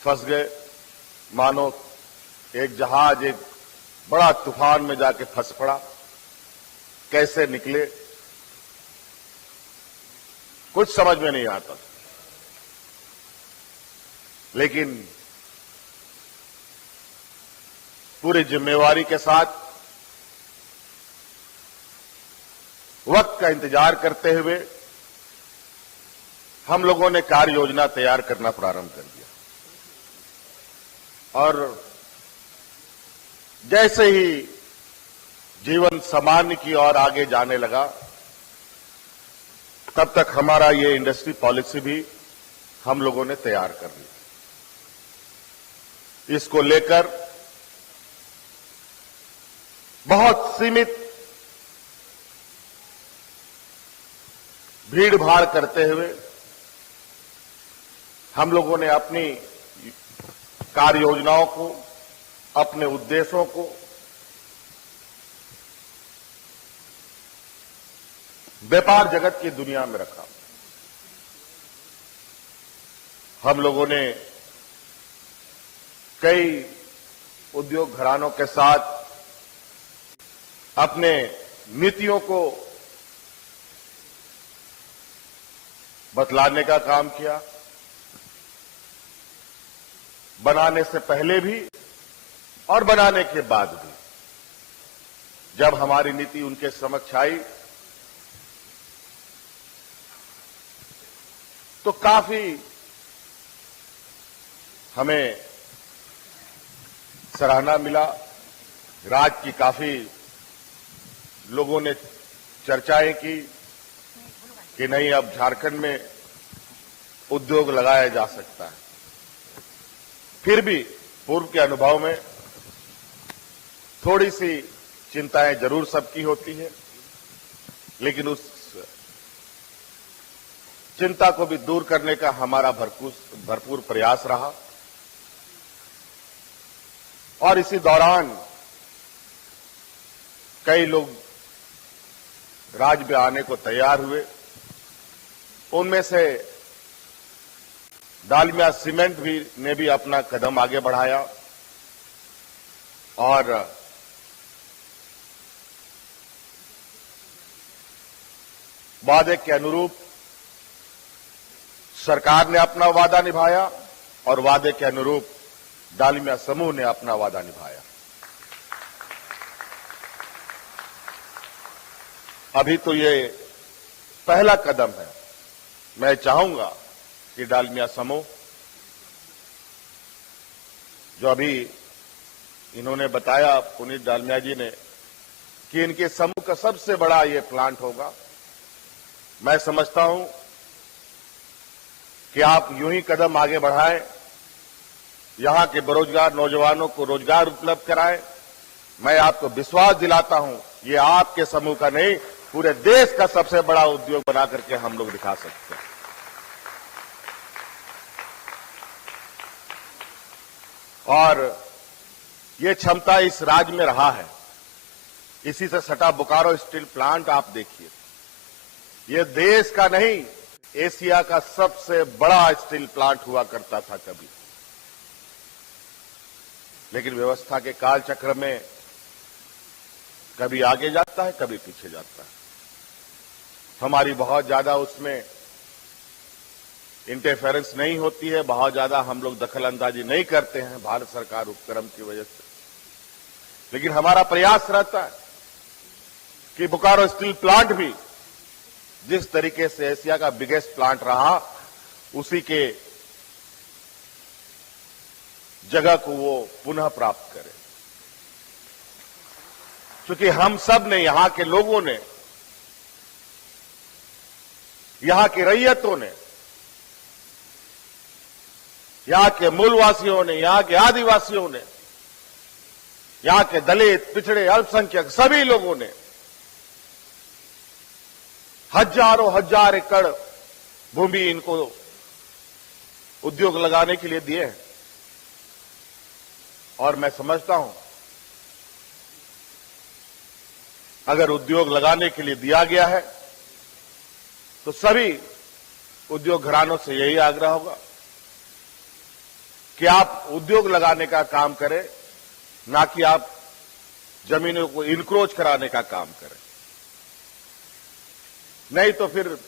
फंस गए, मानो एक जहाज एक बड़ा तूफान में जाके फंस पड़ा। कैसे निकले कुछ समझ में नहीं आता, लेकिन पूरी जिम्मेवारी के साथ वक्त का इंतजार करते हुए हम लोगों ने कार्य योजना तैयार करना प्रारंभ कर दिया। और जैसे ही जीवन सामान्य की ओर आगे जाने लगा, तब तक हमारा ये इंडस्ट्री पॉलिसी भी हम लोगों ने तैयार कर ली। इसको लेकर बहुत सीमित भीड़ भाड़ करते हुए हम लोगों ने अपनी कार्य योजनाओं को, अपने उद्देश्यों को व्यापार जगत की दुनिया में रखा। हम लोगों ने कई उद्योग घरानों के साथ अपने नीतियों को बतलाने का काम किया, बनाने से पहले भी और बनाने के बाद भी। जब हमारी नीति उनके समक्ष आई तो काफी हमें सराहना मिला। राज्य की काफी लोगों ने चर्चाएं की कि नहीं, अब झारखंड में उद्योग लगाया जा सकता है। फिर भी पूर्व के अनुभव में थोड़ी सी चिंताएं जरूर सबकी होती है, लेकिन उस चिंता को भी दूर करने का हमारा भरपूर प्रयास रहा। और इसी दौरान कई लोग राज्य में आने को तैयार हुए। उनमें से डालमिया सीमेंट ने भी अपना कदम आगे बढ़ाया और वादे के अनुरूप सरकार ने अपना वादा निभाया और वादे के अनुरूप डालमिया समूह ने अपना वादा निभाया। अभी तो ये पहला कदम है। मैं चाहूंगा कि डालमिया समूह, जो अभी इन्होंने बताया, पुनीत डालमिया जी ने, कि इनके समूह का सबसे बड़ा ये प्लांट होगा। मैं समझता हूं कि आप यूं ही कदम आगे बढ़ाएं, यहां के बेरोजगार नौजवानों को रोजगार उपलब्ध कराएं। मैं आपको विश्वास दिलाता हूं, ये आपके समूह का नहीं, पूरे देश का सबसे बड़ा उद्योग बना करके हम लोग दिखा सकते हैं। और ये क्षमता इस राज्य में रहा है। इसी से सटा बोकारो स्टील प्लांट आप देखिए, ये देश का नहीं, एशिया का सबसे बड़ा स्टील प्लांट हुआ करता था कभी। लेकिन व्यवस्था के काल चक्र में कभी आगे जाता है, कभी पीछे जाता है। हमारी बहुत ज्यादा उसमें इंटरफेरेंस नहीं होती है, बहुत ज्यादा हम लोग दखल अंदाजी नहीं करते हैं भारत सरकार उपक्रम की वजह से। लेकिन हमारा प्रयास रहता है कि बोकारो स्टील प्लांट भी जिस तरीके से एशिया का बिगेस्ट प्लांट रहा, उसी के जगह को वो पुनः प्राप्त करे। क्योंकि हम सब ने, यहां के लोगों ने, यहां की रैयतों ने, यहां के मूलवासियों ने, यहां के आदिवासियों ने, यहां के दलित, पिछड़े, अल्पसंख्यक सभी लोगों ने हजारों हजार एकड़ भूमि इनको उद्योग लगाने के लिए दिए हैं। और मैं समझता हूं अगर उद्योग लगाने के लिए दिया गया है तो सभी उद्योग घरानों से यही आग्रह होगा कि आप उद्योग लगाने का काम करें, ना कि आप जमीनों को इनक्रोच कराने का काम करें। नहीं तो फिर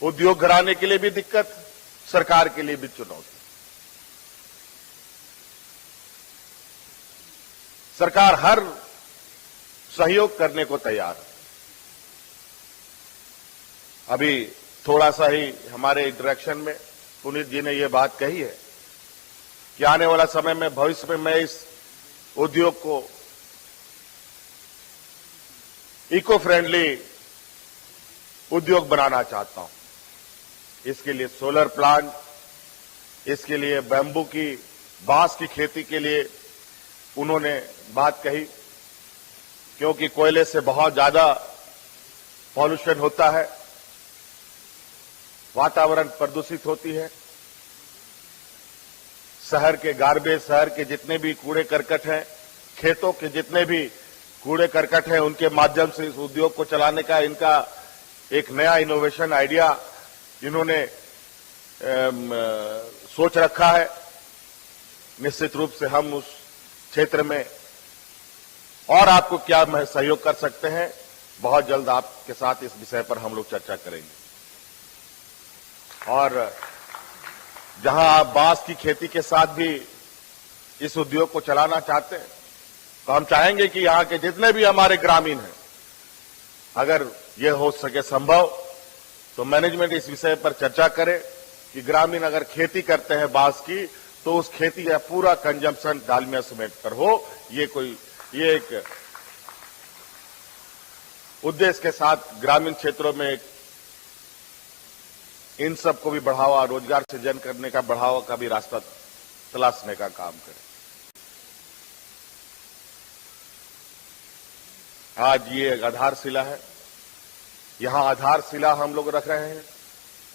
उद्योग घराने के लिए भी दिक्कत, सरकार के लिए भी चुनौती। सरकार हर सहयोग करने को तैयार है। अभी थोड़ा सा ही हमारे इंटरेक्शन में पुनीत जी ने यह बात कही है कि आने वाला समय में, भविष्य में मैं इस उद्योग को इको फ्रेंडली उद्योग बनाना चाहता हूं। इसके लिए सोलर प्लांट, इसके लिए बैम्बू की, बांस की खेती के लिए उन्होंने बात कही, क्योंकि कोयले से बहुत ज्यादा पॉल्यूशन होता है, वातावरण प्रदूषित होती है। शहर के गार्बेज, शहर के जितने भी कूड़े करकट हैं, खेतों के जितने भी कूड़े करकट हैं, उनके माध्यम से इस उद्योग को चलाने का इनका एक नया इनोवेशन आइडिया इन्होंने सोच रखा है। निश्चित रूप से हम उस क्षेत्र में और आपको क्या सहयोग कर सकते हैं, बहुत जल्द आपके साथ इस विषय पर हम लोग चर्चा करेंगे। और जहां आप बांस की खेती के साथ भी इस उद्योग को चलाना चाहते हैं, तो हम चाहेंगे कि यहां के जितने भी हमारे ग्रामीण हैं, अगर ये हो सके संभव, तो मैनेजमेंट इस विषय पर चर्चा करे कि ग्रामीण अगर खेती करते हैं बांस की, तो उस खेती का पूरा कंजम्पशन डालमिया सीमेंट पर हो। ये एक उद्देश्य के साथ ग्रामीण क्षेत्रों में इन सब को भी बढ़ावा, रोजगार सृजन करने का बढ़ावा का भी रास्ता तलाशने का काम करें। आज ये एक आधारशिला है। यहां आधारशिला हम लोग रख रहे हैं।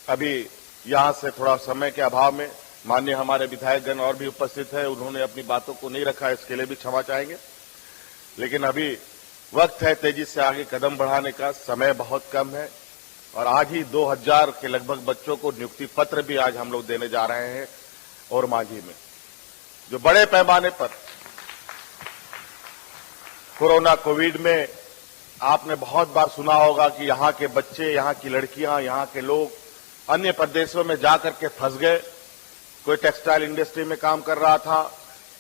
अभी यहां से थोड़ा समय के अभाव में माननीय हमारे विधायकगण और भी उपस्थित है, उन्होंने अपनी बातों को नहीं रखा, इसके लिए भी क्षमा चाहेंगे। लेकिन अभी वक्त है तेजी से आगे कदम बढ़ाने का, समय बहुत कम है। और आज ही 2000 के लगभग बच्चों को नियुक्ति पत्र भी आज हम लोग देने जा रहे हैं और मांझी में, जो बड़े पैमाने पर कोरोना कोविड में आपने बहुत बार सुना होगा कि यहां के बच्चे, यहां की लड़कियां, यहां के लोग अन्य प्रदेशों में जाकर के फंस गए। कोई टेक्सटाइल इंडस्ट्री में काम कर रहा था,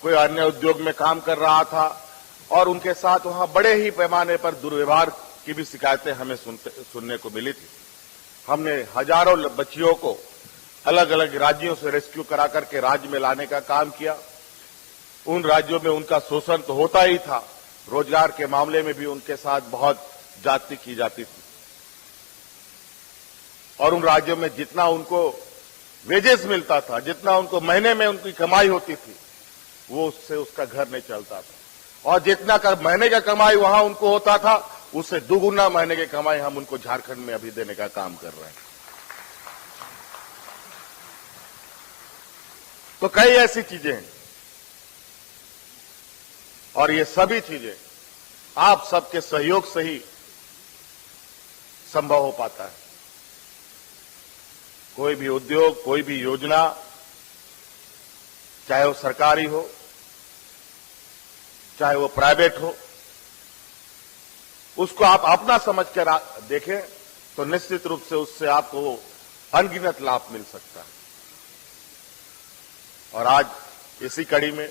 कोई अन्य उद्योग में काम कर रहा था, और उनके साथ वहां बड़े ही पैमाने पर दुर्व्यवहार की भी शिकायतें हमें सुनने को मिली थी। हमने हजारों बच्चियों को अलग अलग राज्यों से रेस्क्यू करा करके राज्य में लाने का काम किया। उन राज्यों में उनका शोषण तो होता ही था, रोजगार के मामले में भी उनके साथ बहुत जाति की जाती थी। और उन राज्यों में जितना उनको वेजेस मिलता था, जितना उनको महीने में उनकी कमाई होती थी, वो उससे उसका घर नहीं चलता था। और जितना महीने का कमाई वहां उनको होता था, उससे दुगुना महीने की कमाई हम उनको झारखंड में अभी देने का काम कर रहे हैं। तो कई ऐसी चीजें हैं, और ये सभी चीजें आप सबके सहयोग से ही संभव हो पाता है। कोई भी उद्योग, कोई भी योजना, चाहे वो सरकारी हो, चाहे वो प्राइवेट हो, उसको आप अपना समझ कर देखें तो निश्चित रूप से उससे आपको अनगिनत लाभ मिल सकता है। और आज इसी कड़ी में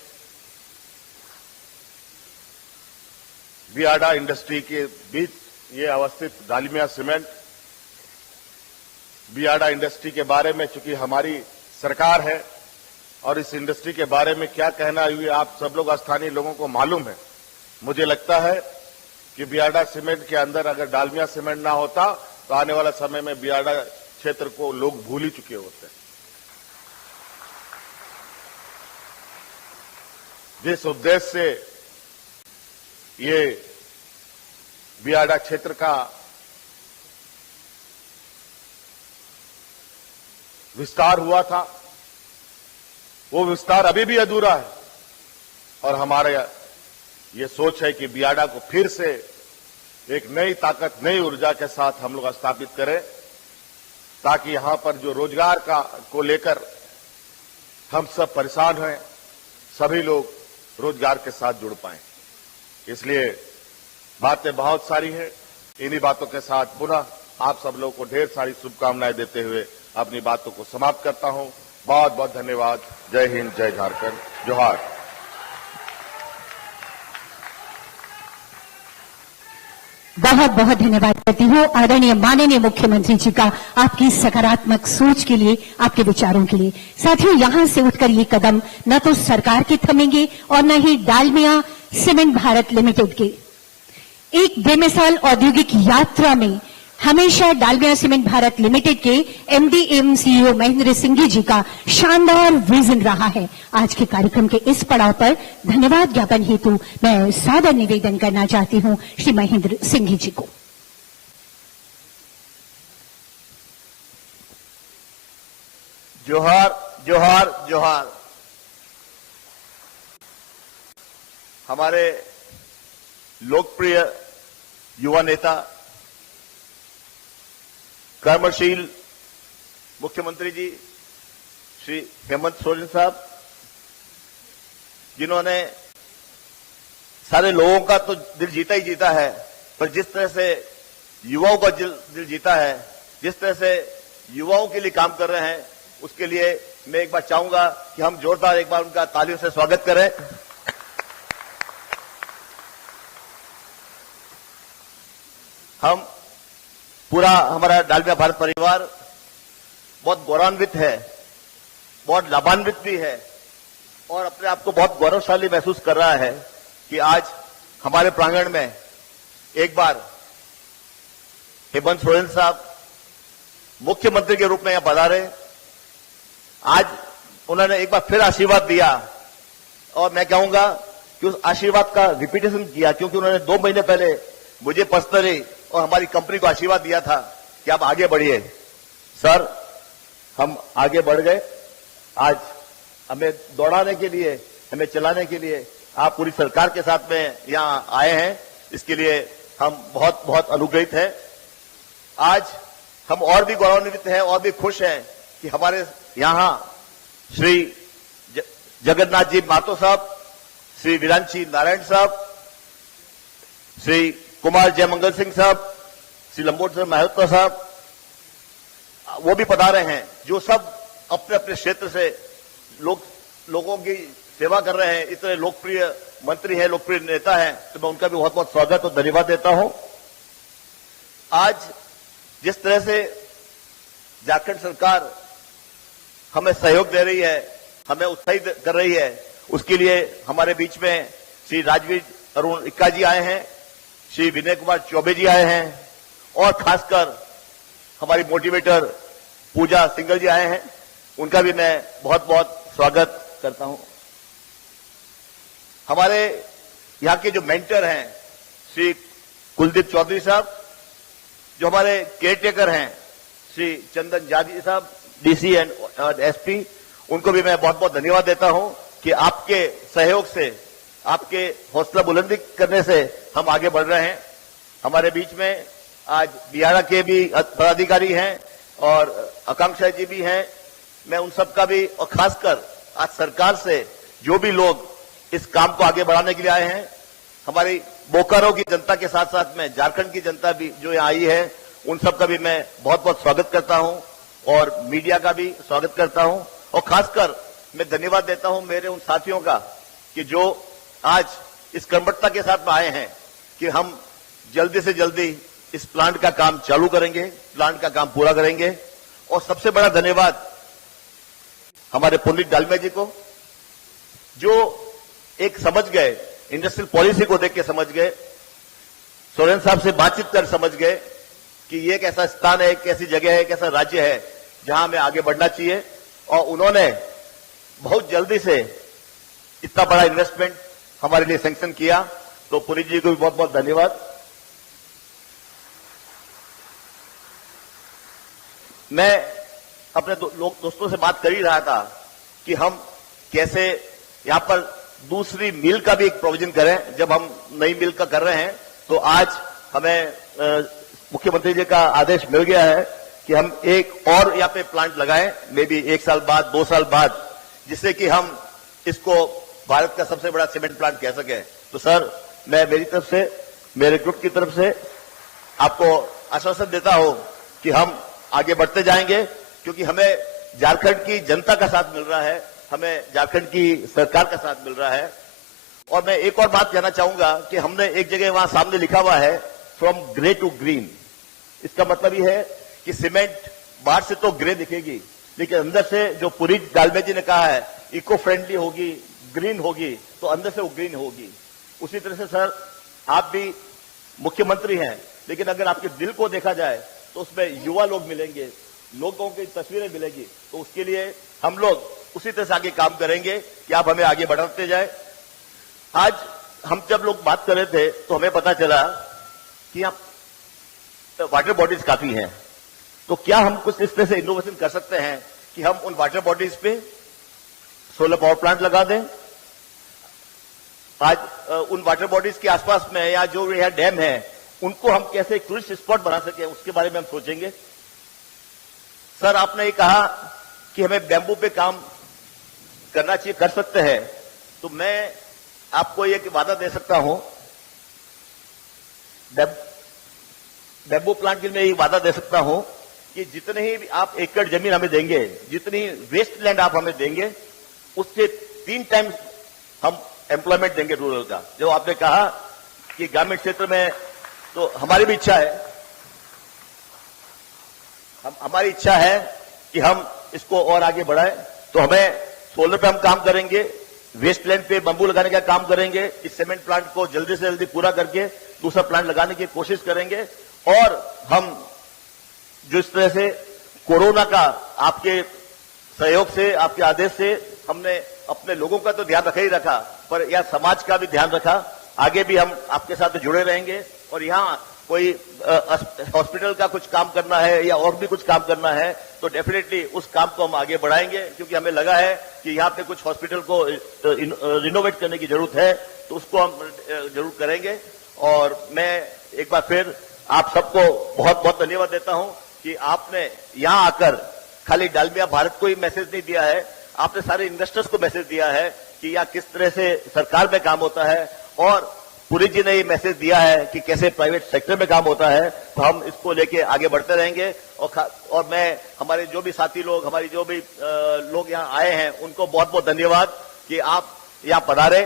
बियाडा इंडस्ट्री के बीच ये अवस्थित डालमिया सीमेंट बियाडा इंडस्ट्री के बारे में, चूंकि हमारी सरकार है और इस इंडस्ट्री के बारे में क्या कहना हुई आप सब लोग स्थानीय लोगों को मालूम है। मुझे लगता है कि बियाडा सीमेंट के अंदर अगर डालमिया सीमेंट ना होता तो आने वाला समय में बियाडा क्षेत्र को लोग भूल ही चुके होते। जिस उद्देश्य से ये बियाडा क्षेत्र का विस्तार हुआ था, वो विस्तार अभी भी अधूरा है और हमारे ये सोच है कि बियाडा को फिर से एक नई ताकत, नई ऊर्जा के साथ हम लोग स्थापित करें, ताकि यहां पर जो रोजगार को लेकर हम सब परेशान हैं, सभी लोग रोजगार के साथ जुड़ पाएं। इसलिए बातें बहुत सारी हैं। इन्हीं बातों के साथ पुनः आप सब लोगों को ढेर सारी शुभकामनाएं देते हुए अपनी बातों को समाप्त करता हूं। बहुत बहुत धन्यवाद। जय हिंद, जय झारखंड, जोहार। बहुत बहुत धन्यवाद करती हूँ आदरणीय माननीय मुख्यमंत्री जी का, आपकी सकारात्मक सोच के लिए, आपके विचारों के लिए। साथियों, यहां से उठकर ये कदम न तो सरकार के थमेंगे और न ही डालमिया सीमेंट भारत लिमिटेड के। एक बेमिसाल औद्योगिक यात्रा में हमेशा डालमिया सीमेंट भारत लिमिटेड के एमडी एवं सीईओ महेंद्र सिंह जी का शानदार विजन रहा है। आज के कार्यक्रम के इस पड़ाव पर धन्यवाद ज्ञापन हेतु मैं सादर निवेदन करना चाहती हूं श्री महेंद्र सिंह जी को। जोहार, जोहार, जोहार। हमारे लोकप्रिय युवा नेता, कर्मशील मुख्यमंत्री जी श्री हेमंत सोरेन साहब, जिन्होंने सारे लोगों का तो दिल जीता ही जीता है, पर जिस तरह से युवाओं का दिल जीता है, जिस तरह से युवाओं के लिए काम कर रहे हैं, उसके लिए मैं एक बार चाहूंगा कि हम जोरदार एक बार उनका तालियों से स्वागत करें। हम पूरा हमारा डालमिया भारत परिवार बहुत गौरवान्वित है, बहुत लाभान्वित भी है और अपने आप को बहुत गौरवशाली महसूस कर रहा है कि आज हमारे प्रांगण में एक बार हेमंत सोरेन साहब मुख्यमंत्री के रूप में यहां पधारे। आज उन्होंने एक बार फिर आशीर्वाद दिया और मैं कहूंगा कि उस आशीर्वाद का रिपीटेशन किया, क्योंकि उन्होंने 2 महीने पहले मुझे पर्सनली और हमारी कंपनी को आशीर्वाद दिया था कि आप आगे बढ़िए। सर, हम आगे बढ़ गए। आज हमें दौड़ाने के लिए, हमें चलाने के लिए आप पूरी सरकार के साथ में यहां आए हैं, इसके लिए हम बहुत बहुत अनुग्रहित हैं। आज हम और भी गौरवान्वित हैं और भी खुश हैं कि हमारे यहां श्री जगन्नाथ जी महतो साहब, श्री वीरांशी नारायण साहब, श्री कुमार जयमंगल सिंह साहब, श्री लंबोदर महतो साहब, वो भी पधारे हैं, जो सब अपने अपने क्षेत्र से लोगों की सेवा कर रहे हैं। इतने लोकप्रिय मंत्री हैं, लोकप्रिय नेता हैं, तो मैं उनका भी बहुत बहुत स्वागत और धन्यवाद देता हूं। आज जिस तरह से झारखंड सरकार हमें सहयोग दे रही है, हमें उत्साहित कर रही है, उसके लिए हमारे बीच में श्री राजवीर अरुण इक्का जी आए हैं, श्री विनय कुमार चौबे जी आए हैं और खासकर हमारी मोटिवेटर पूजा सिंगल जी आए हैं। उनका भी मैं बहुत बहुत स्वागत करता हूं। हमारे यहां के जो मेंटर हैं श्री कुलदीप चौधरी साहब, जो हमारे केयरटेकर हैं श्री चंदन जादी साहब, डीसी एंड एसपी, उनको भी मैं बहुत बहुत धन्यवाद देता हूं कि आपके सहयोग से, आपके हौसला बुलंदी करने से हम आगे बढ़ रहे हैं। हमारे बीच में आज बिहार के भी पदाधिकारी हैं और आकांक्षा जी भी हैं। मैं उन सब का भी, और खासकर आज सरकार से जो भी लोग इस काम को आगे बढ़ाने के लिए आए हैं, हमारी बोकारो की जनता के साथ साथ में झारखंड की जनता भी जो यहाँ आई है, उन सब का भी मैं बहुत बहुत स्वागत करता हूं और मीडिया का भी स्वागत करता हूं। और खासकर मैं धन्यवाद देता हूं मेरे उन साथियों का कि जो आज इस कर्मठता के साथ में आए हैं कि हम जल्दी से जल्दी इस प्लांट का काम चालू करेंगे, प्लांट का काम पूरा करेंगे और सबसे बड़ा धन्यवाद हमारे पुनीत डालमिया जी को, जो एक समझ गए, इंडस्ट्रियल पॉलिसी को देख के समझ गए, सोरेन साहब से बातचीत कर समझ गए कि ये एक ऐसा स्थान है, एक ऐसी जगह है, एक ऐसा राज्य है जहां हमें आगे बढ़ना चाहिए, और उन्होंने बहुत जल्दी से इतना बड़ा इन्वेस्टमेंट हमारे लिए सैंक्शन किया। तो पुनीत जी को भी बहुत बहुत धन्यवाद। मैं अपने दोस्तों से बात कर ही रहा था कि हम कैसे यहां पर दूसरी मिल का भी एक प्रोविजन करें। जब हम नई मिल का कर रहे हैं तो आज हमें मुख्यमंत्री जी का आदेश मिल गया है कि हम एक और यहां पे प्लांट लगाएं, मे बी 1 साल बाद, 2 साल बाद, जिससे कि हम इसको भारत का सबसे बड़ा सीमेंट प्लांट कह सकें। तो सर, मैं मेरी तरफ से, मेरे ग्रुप की तरफ से आपको आश्वासन देता हूं कि हम आगे बढ़ते जाएंगे, क्योंकि हमें झारखंड की जनता का साथ मिल रहा है, हमें झारखंड की सरकार का साथ मिल रहा है। और मैं एक और बात कहना चाहूंगा कि हमने एक जगह वहां सामने लिखा हुआ है फ्रॉम ग्रे टू ग्रीन। इसका मतलब यह है कि सीमेंट बाहर से तो ग्रे दिखेगी, लेकिन अंदर से, जो पुनीत डालमिया जी ने कहा है, इको फ्रेंडली होगी, ग्रीन होगी, तो अंदर से वो ग्रीन होगी। उसी तरह से सर, आप भी मुख्यमंत्री हैं, लेकिन अगर आपके दिल को देखा जाए तो उसमें युवा लोग मिलेंगे, लोगों की तस्वीरें मिलेगी। तो उसके लिए हम लोग उसी तरह से आगे काम करेंगे कि आप हमें आगे बढ़ाते जाए। आज हम जब लोग बात कर रहे थे तो हमें पता चला कि यहाँ वाटर बॉडीज काफी हैं, तो क्या हम कुछ इस तरह से इनोवेशन कर सकते हैं कि हम उन वाटर बॉडीज पे सोलर पावर प्लांट लगा दें। आज उन वाटर बॉडीज के आसपास में या जो यहाँ डैम है, उनको हम कैसे एक टूरिस्ट स्पॉट बना सके, उसके बारे में हम सोचेंगे। सर, आपने ये कहा कि हमें बैम्बू पे काम करना चाहिए, कर सकते हैं, तो मैं आपको एक वादा दे सकता हूं, बैम्बू प्लांट के लिए मैं ये वादा दे सकता हूं कि जितने ही आप एकड़ जमीन हमें देंगे, जितनी वेस्ट लैंड आप हमें देंगे, उससे 3 टाइम्स हम एम्प्लॉयमेंट देंगे रूरल का। जो आपने कहा कि ग्रामीण क्षेत्र में, तो हमारी भी इच्छा है, हमारी इच्छा है कि हम इसको और आगे बढ़ाएं। तो हमें सोलर पे हम काम करेंगे, वेस्टलैंड पे बंबू लगाने का काम करेंगे, इस सीमेंट प्लांट को जल्दी से जल्दी पूरा करके दूसरा प्लांट लगाने की कोशिश करेंगे। और हम जिस तरह से कोरोना का आपके सहयोग से, आपके आदेश से, हमने अपने लोगों का तो ध्यान रखा ही रखा, पर यह समाज का भी ध्यान रखा। आगे भी हम आपके साथ जुड़े रहेंगे, और यहाँ कोई हॉस्पिटल का कुछ काम करना है या और भी कुछ काम करना है तो डेफिनेटली उस काम को हम आगे बढ़ाएंगे, क्योंकि हमें लगा है कि यहाँ पे कुछ हॉस्पिटल को रिनोवेट करने की जरूरत है, तो उसको हम जरूर करेंगे। और मैं एक बार फिर आप सबको बहुत बहुत धन्यवाद देता हूं कि आपने यहाँ आकर खाली डालमिया भारत को ही मैसेज नहीं दिया है, आपने सारे इन्वेस्टर्स को मैसेज दिया है कि यहाँ किस तरह से सरकार में काम होता है, और पुनीत जी ने ये मैसेज दिया है कि कैसे प्राइवेट सेक्टर में काम होता है। तो हम इसको लेके आगे बढ़ते रहेंगे। और मैं, हमारे जो भी साथी लोग, हमारी जो भी लोग यहाँ आए हैं, उनको बहुत बहुत धन्यवाद कि आप यहाँ पधारे,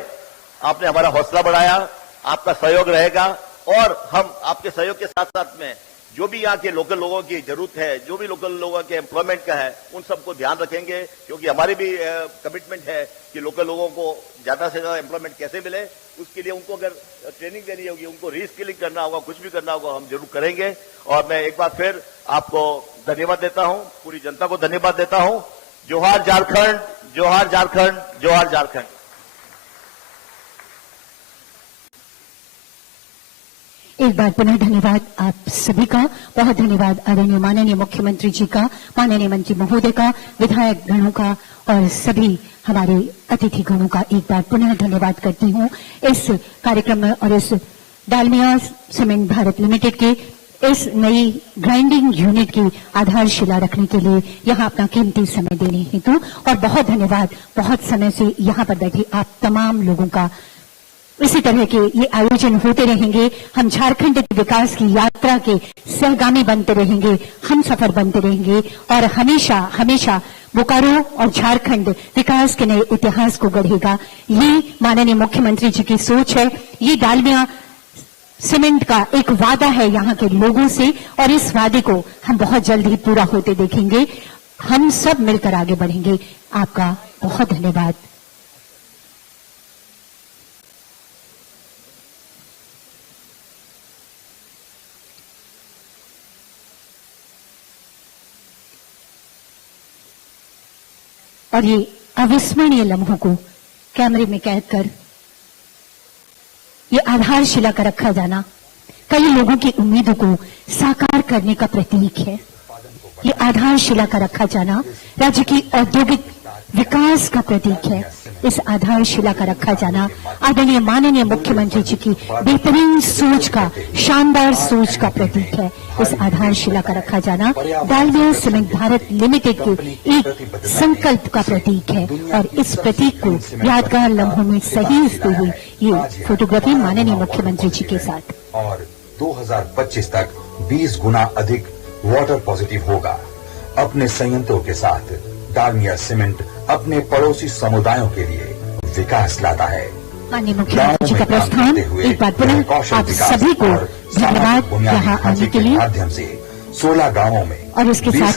आपने हमारा हौसला बढ़ाया, आपका सहयोग रहेगा। और हम आपके सहयोग के साथ साथ में जो भी यहाँ के लोकल लोगों की जरूरत है, जो भी लोकल लोगों के एम्प्लॉयमेंट का है, उन सबको ध्यान रखेंगे, क्योंकि हमारी भी कमिटमेंट है कि लोकल लोगों को ज्यादा से ज्यादा एम्प्लॉयमेंट कैसे मिले। उसके लिए उनको अगर ट्रेनिंग देनी होगी, उनको रीस्किलिंग करना होगा, कुछ भी करना होगा, हम जरूर करेंगे। और मैं एक बार फिर आपको धन्यवाद देता हूं, पूरी जनता को धन्यवाद देता हूं। जोहार झारखंड, जोहार झारखंड, जोहार झारखंड। एक बार पुनः धन्यवाद आप सभी का, बहुत धन्यवाद आदरणीय माननीय मुख्यमंत्री जी का, माननीय मंत्री महोदय का, विधायक गणों का और सभी हमारे अतिथि गणों का एक बार पुनः धन्यवाद करती हूं इस कार्यक्रम में और इस डालमिया सीमेंट भारत लिमिटेड के इस नई ग्राइंडिंग यूनिट की आधारशिला रखने के लिए यहाँ अपना कीमती समय देने हेतु। और बहुत धन्यवाद, बहुत समय से यहाँ पर बैठे आप तमाम लोगों का। इसी तरह के ये आयोजन होते रहेंगे, हम झारखंड के विकास की यात्रा के सहगामी बनते रहेंगे, हम सफर बनते रहेंगे और हमेशा हमेशा बोकारो और झारखंड विकास के नए इतिहास को गढ़ेगा। ये माननीय मुख्यमंत्री जी की सोच है। ये डालमिया सीमेंट का एक वादा है यहाँ के लोगों से और इस वादे को हम बहुत जल्द ही पूरा होते देखेंगे। हम सब मिलकर आगे बढ़ेंगे। आपका बहुत धन्यवाद। और ये अविस्मरणीय लम्हों को कैमरे में कैद कर ये आधारशिला का रखा जाना कई लोगों की उम्मीदों को साकार करने का प्रतीक है। ये आधारशिला का रखा जाना राज्य की औद्योगिक विकास का प्रतीक है। इस आधारशिला का रखा जाना आदरणीय माननीय मुख्यमंत्री जी की बेहतरीन सोच का, शानदार सोच का प्रतीक है। इस आधारशिला का रखा जाना डालमिया सीमेंट भारत लिमिटेड के एक संकल्प का प्रतीक है और इस प्रतीक को यादगार लम्हों में सहेजते हुए ये फोटोग्राफी माननीय मुख्यमंत्री जी के साथ। और 2025 तक 20 गुना अधिक वाटर पॉजिटिव होगा। अपने संयंत्रों के साथ डालमिया सीमेंट अपने पड़ोसी समुदायों के लिए विकास लाता है। माननीय मुख्यमंत्री जी का प्रस्थान एक बार पुनः आप सभी को धन्यवाद यहाँ आने के लिए माध्यम से 16 गांवों में और इसके साथ